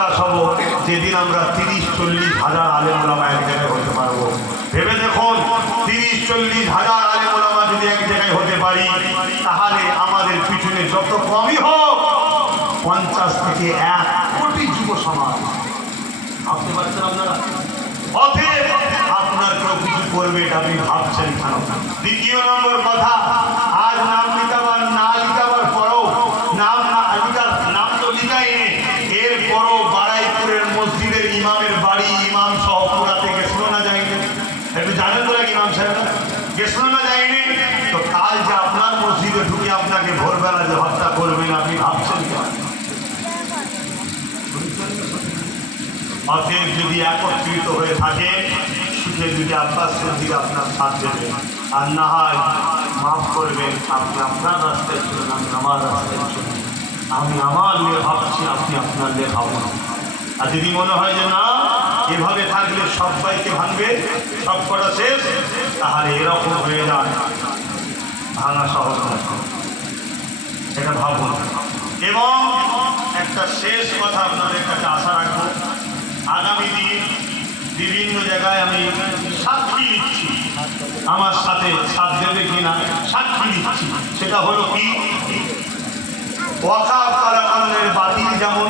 প্রকাশ হব যেদিন আমরা তিরিশ, চল্লিশ হাজার আলেমুলামা এক জায়গায় হতে পারব। ভেবে দেখুন, তিরিশ, চল্লিশ হাজার আলেমুলামা যদি এক জায়গায় হতে পারি, তাহলে আমাদের পিছনে যত কমই হোক, পঞ্চাশ থেকে এক কোটি যুব সমাজ। ভাবতে পারছেন আপনারা? আপনার কেউ কিছু করবে এটা আপনি ভাবছেন কেন? দ্বিতীয় নম্বর কথা আজ নাম লিখাবার না লিখাবার পরও নাম না লিখার নাম তো লিখাই নেই এর পরও বারাইপুরের মসজিদের ইমামের বাড়ি ইমাম সহ পুরা থেকে শোনা যায়নি একটু জানেন তো নাকি ইমাম সাহেব গেছিল না যায়নি তো কাল যে আপনার মসজিদে ঢুকে আপনাকে ভোরবেলা যে হত্যা করবেন আপনি ভাবছেন কেন অতএব যদি একত্রিত হয়ে থাকে সুখে যদি আব্বাসের দিকে আপনার সাথ দেবেন আর না হয় মাফ করবেন, আপনি আপনার রাস্তায় চলুন, আমি আমার রাস্তায় চলুন। আমি আমার নিয়ে ভাবছি, আপনি আপনার নিয়ে ভাবুন। আর যদি মনে হয় যে না, এভাবে থাকলে সবাইকে ভাঙবে সব কটা শেষ, তাহলে এরকম হয়ে যায়। ভাঙা সহজ এটা ভাবুন। এবং একটা শেষ কথা আপনাদের কাছে আশা রাখব। আগামী দিন বিভিন্ন জায়গায় আমি সাক্ষী দিচ্ছি। আমার সাথে সাথ দেবে কিনা সাক্ষী দিচ্ছি। সেটা হলো কি? কালাকানুনের বাতিল যেমন,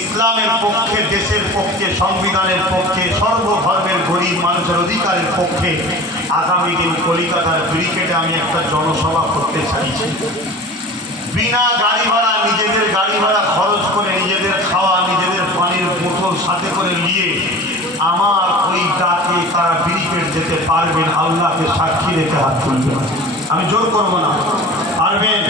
ইসলামের পক্ষে, দেশের পক্ষে, সংবিধানের পক্ষে, সর্বধর্মের গরিব মানুষের অধিকারের পক্ষে, আগামী দিন কলিকাতার ব্রিকেটে আমি একটা জনসভা করতে চাইছি। বিনা গাড়ি ভাড়া, নিজেদের গাড়ি ভাড়া খরচ করে নিজেদের খাওয়া নিজেদের পানির বোতল সাথে করে নিয়ে আমার ওই ডাকে তারা ব্রিকেট যেতে পারবেন, আল্লাহকে সাক্ষী রেখে হাত তুলবেন আমি জোর করব না। পারবেন?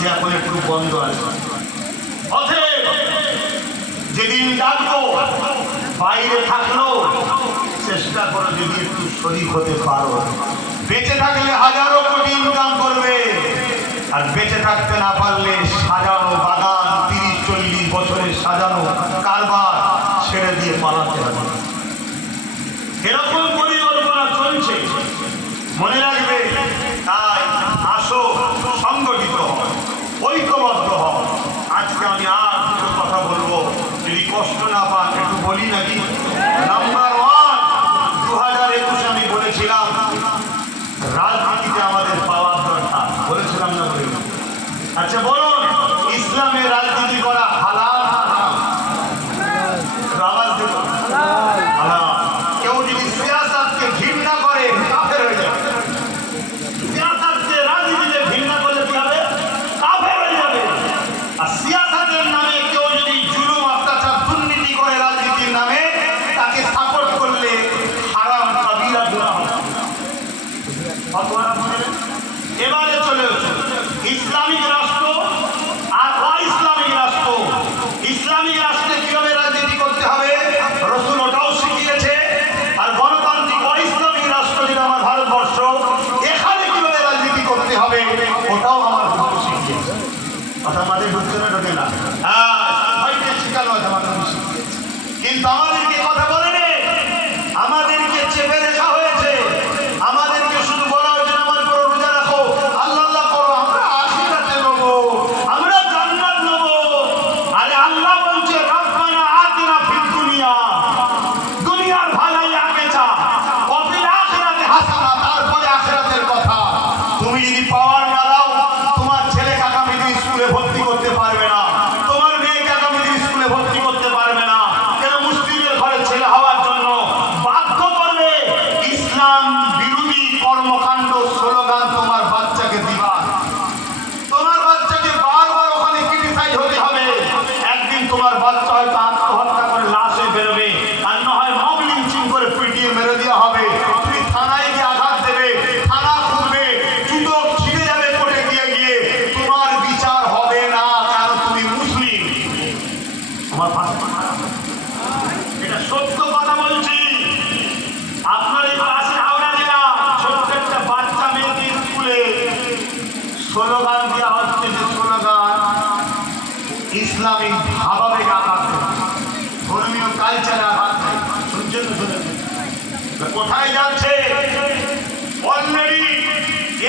দিয়েছে এখন একটু বন্ধ আছে? অতএব, যেদিন ডাকবো বাইরে থাকল চেষ্টা করো যদি একটু শরীর হতে পারো। বেঁচে থাকলে হাজারো কোটি ইনকাম করবে। আর বেঁচে থাকতে না পারলে সাজানো বাগান, তিরিশ, চল্লিশ বছরের সাজানো কারবার ছেড়ে দিয়ে পালাতে হবে। এরকম পান একটু অথবা বুঝলেন? এবারে ইসলামী আবাবে আঘাত ধর্মীয় কালচারে আঘাত শুনছেন শুনেছেন কোথায় যাচ্ছে? অলরেডি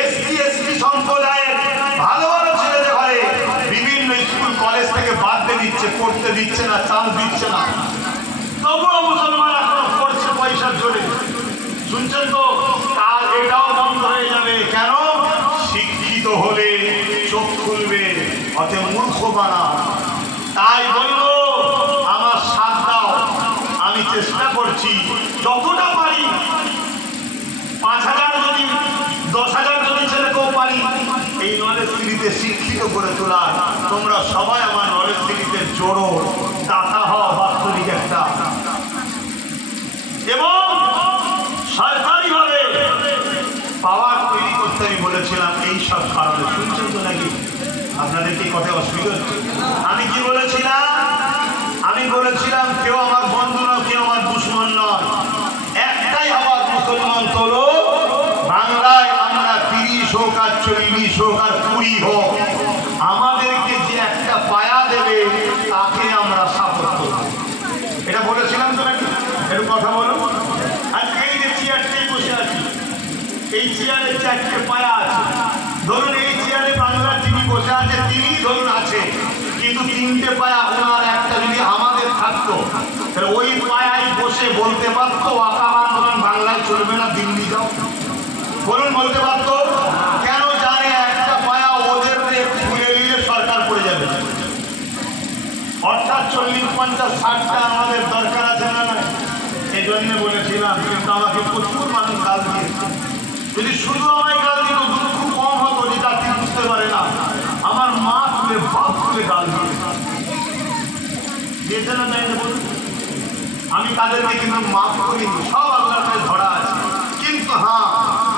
এসসি এসটি সম্প্রদায়ের ভালো ভালো ছেলেদের ঘরে বিভিন্ন স্কুল, কলেজ থেকে বাদ দিয়ে দিচ্ছে, পড়তে দিচ্ছে না, চান্স দিচ্ছে না। তাই বলব আমার সাথ দাও, আমি চেষ্টা করছি, যতটা পারি। পাঁচ হাজার যদি, দশ হাজার যদি ছেলেকেও পারি, এই নলেজ সিটিতে শিক্ষিত করে তোলার। তোমরা সবাই আমার নলেজ সিটিতে জোড়ো, দাতা হওয়া বাস্তবিক একটা। এবং সরকারিভাবে পাওয়ার তৈরি করতে আমি বলেছিলাম, এই সব কারণে। শুনছেন তো নাকি? আপনাদের কি কথা অসুবিধা আমি কি বলেছিলাম? আমি বলেছিলাম, কেউ আমার বন্ধু নয়, কেউ আমার দুশ্মন নয়। একটাই আমার মুসলমান তোলো বাংলায় আমরা তিরিশ হোক আর চল্লিশ হোক আর কুড়ি হোক। বলতে পারতো আকাম আন্দোলন বাংলায় চলবে না, দিল্লি যাও। বলুন, বলতে পারতো? কেন জানে একটা পায়া ওদের খুলে দিলে সরকার পড়ে যাবে? অর্থাৎ চল্লিশ, পঞ্চাশ, ষাটটা আমাদের দরকার আছে না না এই জন্য বলেছিলাম, কিন্তু আমাকে প্রচুর মানুষ গাল দিয়েছে। যদি শুধু আমায় গাল দিত দুঃখ কম হতো যে জাতি বুঝতে পারে না। আমার মা তুলে বাপ তুলে গাল দিয়েছে। না বলুন? আমি তাদেরকে কিন্তু মাফ করিনি সব আল্লাহর কাছে ধরা আছে। কিন্তু হ্যাঁ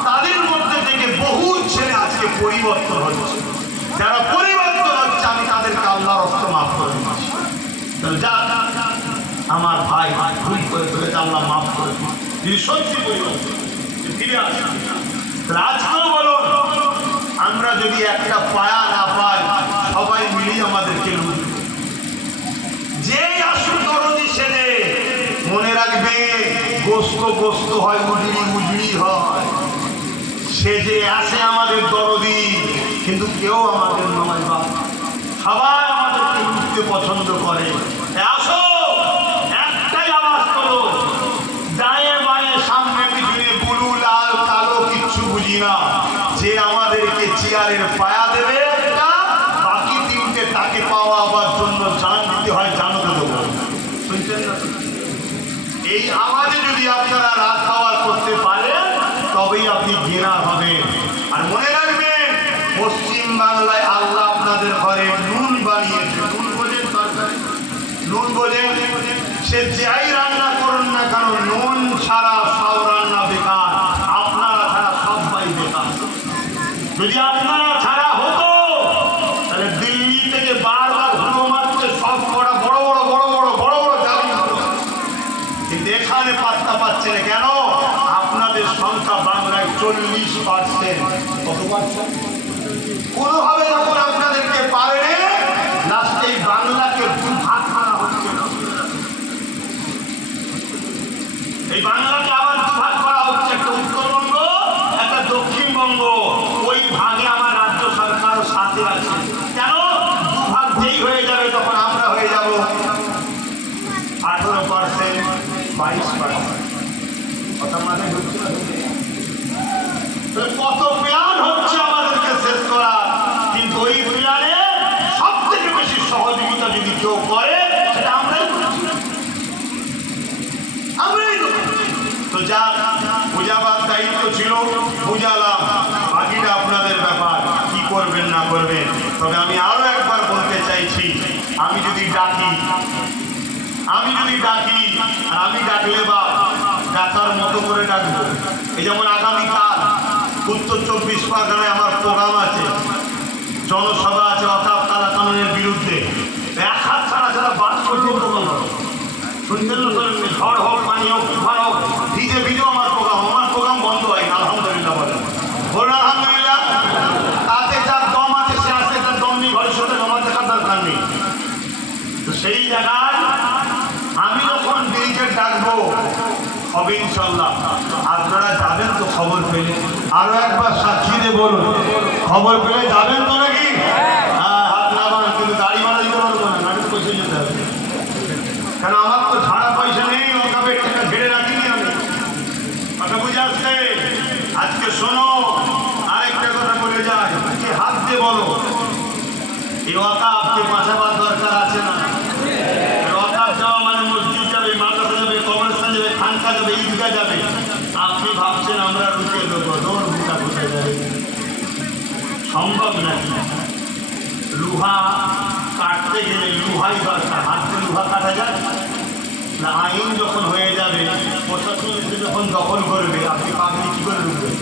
তাদের মধ্যে থেকে বহু ছেলে আজকে পরিবর্তন হচ্ছে। যারা পরিবর্তন হচ্ছে, আমি তাদেরকে আল্লাহর রক্ত মাফ করে দিচ্ছি। যা আমার ভাই ভুল করে ফেলেছে, আল্লাহ মাফ করে যদি সত্যি পরিবর্তন ফিরে আসে আজকেও বলুন, আমরা যদি একটা পায়া না পাই সবাই মিলেই আমাদেরকে লুটবে যেই আসুন দরদি সেদে মনে রাখবে গোস্ত হয় উজড়ি উজড়ি হয়। সে যে আসে আমাদের দরদি, কিন্তু কেউ আমাদের নয় বা। সবাই আমাদেরকে লুটতে পছন্দ করে। আসো, একটাই আওয়াজ করো। ডায়ে বায়ে সামনে পিছনে বুলু, লাল, কালো, কিচ্ছু বুঝি না। যে আমাদেরকে চেয়ারের পায়া নুন বলে, সে যাই রান্না করুন না কেন, নুন ছাড়া সব রান্না বেকার। আপনারা ছাড়া সবাই বেকার। যদি আপনারা বুঝালাম বাকিটা আপনাদের ব্যাপার, কি করবেন না করবেন। তবে আমি একবার বলতে চাইছি, আমি যদি ডাকি, আমি যদি ডাকি, আর আমি ডাকলে বা ডাকার মতো করে ডাকবো। এই যেমন আগামীকাল, উত্তর চব্বিশ পরগনায় আমার প্রোগ্রাম আছে, জনসভা আছে অকাপ কালা কানুনের বিরুদ্ধে এক হাত ছাড়া ছাড়া বাদ পর্যন্ত প্রোগ্রাম হবে শুনছেন না শোনেন নি? ঝড় হোক পানি হোক তুফান হোক ভিজে ভিজেও আমার প্রোগ্রাম আমার প্রোগ্রাম বন্ধ হয় না আলহামদুলিল্লাহ বলে বলুন আলহামদুলিল্লাহ তাতে যার দম আছে সে আসে তার দম নেই ঘরের সাথে জমা দেখার দরকার নেই তো সেই জায়গায় আমি যখন ব্রিগেড ডাকবো হবে ইনশাল্লাহ আপনারা যাবেন তো খবর পেলে আরও একবার সাক্ষী দিয়ে বলুন। খবর পেলে যাবেন তো নাকি? হ্যাঁ হাত নামান কিন্তু গাড়ি ভাড়া দিতে পারব না গাড়ি পয়সা যেতে হবে। আমার তো ছাড়া পয়সা নেই ওটা টাকা ঝেড়ে রাখিনি আমি। কথা বুঝে আসছে? আজকে শোনো, আরেকটা কথা বলে যায় হাত দিয়ে বলো। ওয়াকাফকে বাঁচাবার দরকার আছে না এই ওয়াকাফ যাওয়া মানে মসজিদ যাবে মাদ্রাসা যাবে কবরস্থান যাবে খানকা যাবে ঈদগা যাবে আপনি ভাবছেন আমরা রুখে দেবো দৌড় ভুটা কোথায় যাবে সম্ভব নাকি লোহা কাটতে গেলে লোহাই দরকার, হাতে লোহা কাটা যায়। না, আইন যখন হয়ে যাবে, প্রশাসন যখন দখল করবে, আপনি পাবলিক কী করে ঢুকবেন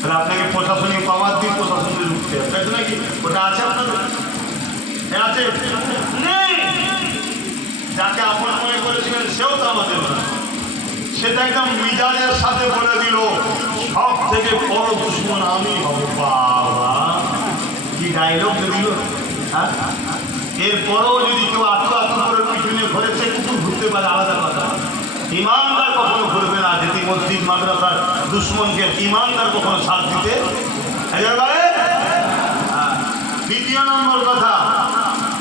তাহলে আপনাকে প্রশাসনিক পাওয়ার দিয়ে প্রশাসনে ঢুকতে হবে, তাই নাকি? ওটা আছে আপনাদের? এ আছে। নেই! যাকে আপন মনে করেছিলেন, সেও তো আমাদের না সেটা একদম মিজাজের সাথে বলে দিল সব থেকে বড় দুশ্মন আমি বাবা। কি ডায়লগ দিল হ্যাঁ? এরপরেও যদি কেউ আত্ম আত্ম করে পিছনে ঘরেছে, কুকুর ঘুরতে পারে, আলাদা কথা। ইমানদার কখনো ঘুরবে না যেটি মসজিদ, মাদ্রাসার দুশ্মনকে ইমানদার কখনো সাথ দিতে। হ্যাঁ। দ্বিতীয় নম্বর কথা,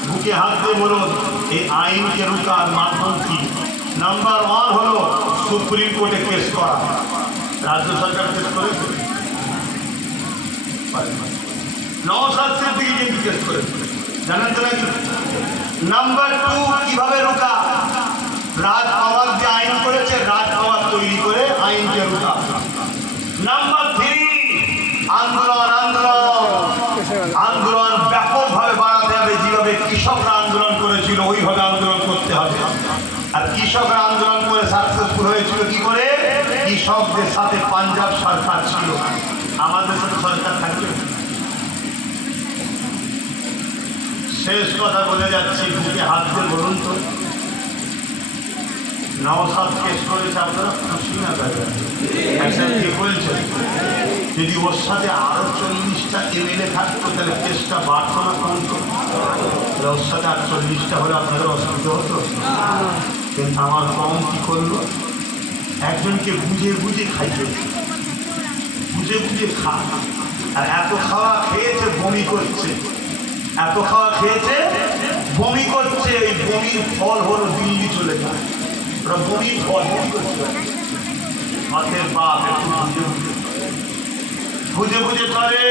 বুকে হাত দিয়ে বলুন, এই আইনকে রুকার মাধ্যম কি? নাম্বার ওয়ান হলো, সুপ্রিম কোর্টে কেস করা। রাজ্য সরকার কিন্তু কেস করেছে জানেন তো নাকি? নাম্বার টু কীভাবে রুকা? রাজ যে আইন করেছে, রাজ তৈরি করে আইনকে রুকা। নাম্বার থ্রি আন্দোলন আন্দোলন। আন্দোলন ব্যাপকভাবে বাড়াতে হবে, যেভাবে কৃষকরা আন্দোলন করেছিল, ওইভাবে আন্দোলন করতে হবে। আর কৃষকরা আন্দোলন করে সাকসেসফুল হয়েছিল কি করে? কৃষকদের সাথে পাঞ্জাব সরকার ছিল, আমাদের সাথে সরকার থাকবে? শেষ কথা বলে যাচ্ছি বুকে হাত দিয়ে বলুন তো। নওসাদ কেস করেছে, আপনারা খুশি না কে বলছে? যদি ওর সাথে আরও চল্লিশটা এমএলএ থাকতো, তাহলে কেসটা বাড়তো না তাহলে ওর সাথে আর চল্লিশটা হলে আপনাদের অসুবিধা হতো? কিন্তু আমার কম কি করল? একজনকে বুঝে বুঝে খাইয়ে বুঝে বুঝে খা। আর এত খাওয়া খেয়েছে, বমি করছে। এত খাওয়া খেয়েছে, বমি করছে, এই বমির ফল হলো দিল্লি চলে যায়। ওরা বমির ফল, বমি করছে। মাথের বাপ একটু বুঝে বুঝে করে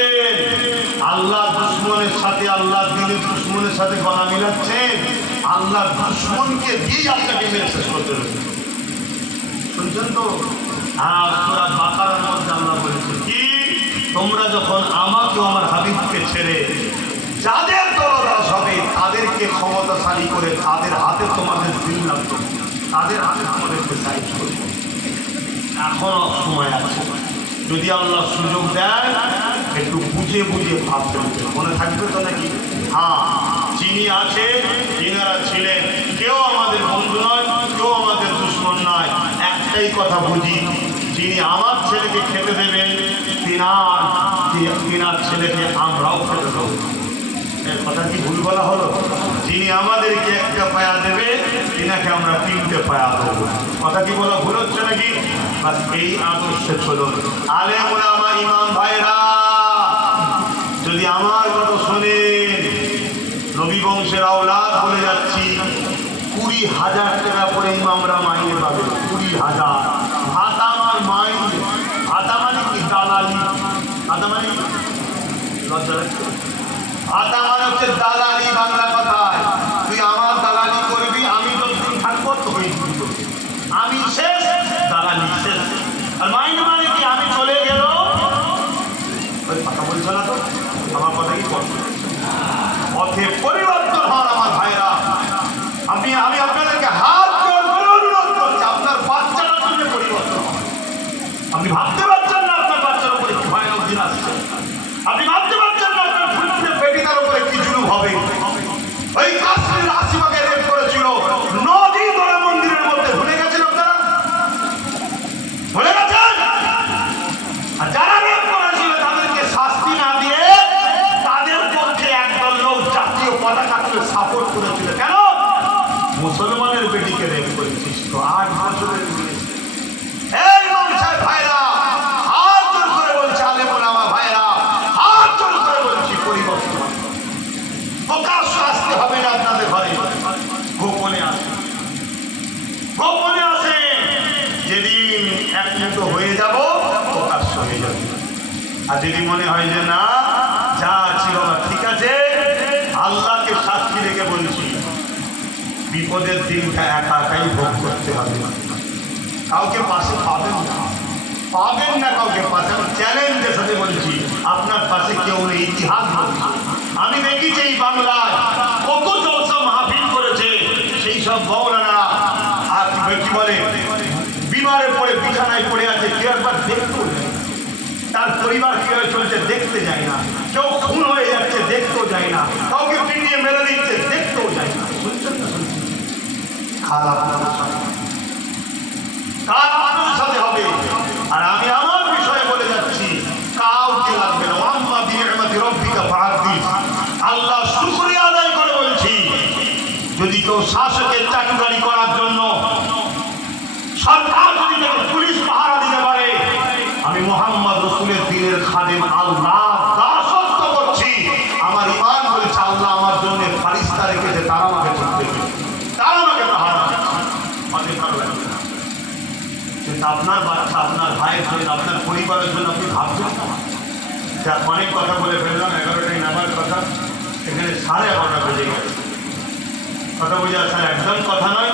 আল্লাহ দুশ্মনের সাথে, আল্লাহ দিনের দুশ্মনের সাথে গলা মিলাচ্ছেন। আল্লাহ দুশ্মনকে দিয়ে আপনাকে মেরে শেষ করতে শুনছেন তো আর সুরা বাকারার মধ্যে আল্লাহ বলেছে কি? তোমরা যখন আমাকে আমার হাবিবকে ছেড়ে যাদের দলদাস হবে, তাদেরকে ক্ষমতাশালী করে তাদের হাতে তোমাদের লাগবে। তাদের হাতে তোমাদেরকে সাইজ করবে এখনও সময় আছে। যদি আল্লাহ সুযোগ দেয়, একটু বুঝে বুঝে ভাবতে হবে। মনে থাকবে তো নাকি? হ্যাঁ যিনি আছে যিনারা ছিলেন, কেউ আমাদের বন্ধু নয়, কেউ আমাদের দুশ্মন নয়। একটাই কথা বুঝি। যিনি আমার ছেলেকে খেতে দেবেন, তিনার তিনার ছেলেকে আমরাও খেতে দেবো। কথা কি ভুল বলা হলো? যিনি আমাদেরকে একটা পায়া দেবে, তিনাকে আমরা তিনটে পায়া দেবো। কথা কি বলা ভুল হচ্ছে নাকি? বাস এই আদর্শে চলুন। আলে আমার ইমাম ভাইরা, যদি আমার কথা শোনেন রবি বংশের আওলাদ বলে যাচ্ছি। কুড়ি হাজার টাকা করে ইমামরা মাইনে পাবে, কুড়ি হাজার। ভাতা আমার মাইনে ভাতা মানে কি? দালালি। ভাতা মানে লজ্জা ভাতা মানে হচ্ছে দালালি বাংলা কথায়। আর যদি মনে হয় যে না, যা আছি বাবা ঠিক আছে, আল্লাহকে সাক্ষী রেখে বলছি, বিপদের দিনটা একা একাই ভোগ করতে হবে। কাউকে পাশে পাবেন না। পাবেন না কাউকে পাশে। চ্যালেঞ্জের সাথে বলছি, আপনার পাশে কেউ নেই, ইতিহাস আমি দেখেছি এই বাংলায় কত জলসা মাহফিল করেছে, সেই সব মৌলানারা আর কি- বলে বিমারে পড়ে, বিছানায় পড়ে আছে কেউ একবার না। তার পরিবার কীভাবে চলছে, দেখতে যায় না। কেউ খুন হয়ে যাচ্ছে, দেখতেও যায় না। কাউকে পিটিয়ে মেরে দিচ্ছে, দেখতেও যায় না। না শুনছেন কাল আপনাদের সাথে হবে? আর আমি আমার বিষয়ে বলে যাচ্ছি, কাউকে লাগবে না। আম্মা বিনিয়ামতি রব্বিকা ফাহাদ্দিস আল্লাহ আদায় করে বলছি, যদি কেউ শাসকের বলেন আল্লাহ তা করছি। আমার ইমান হয়েছে, আল্লাহ আমার জন্য ফারিস্তা রেখেছে তারা আমাকে চলতে তারা আমাকে পাহারা আপনার বাচ্চা, আপনার ভাইয়ের জন্য, আপনার পরিবারের জন্য আপনি ভাবছেন না? অনেক কথা বলে ফেললাম এগারোটায় নামার কথা। এখানে সাড়ে এগারোটা বেজে গেছে। কথা বুঝে আসার আচ্ছা, একদম কথা নয়।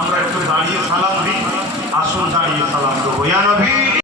আমরা একটু দাঁড়িয়ে সালাম দিই। আসুন দাঁড়িয়ে সালাম দেবো। ইয়া নবী!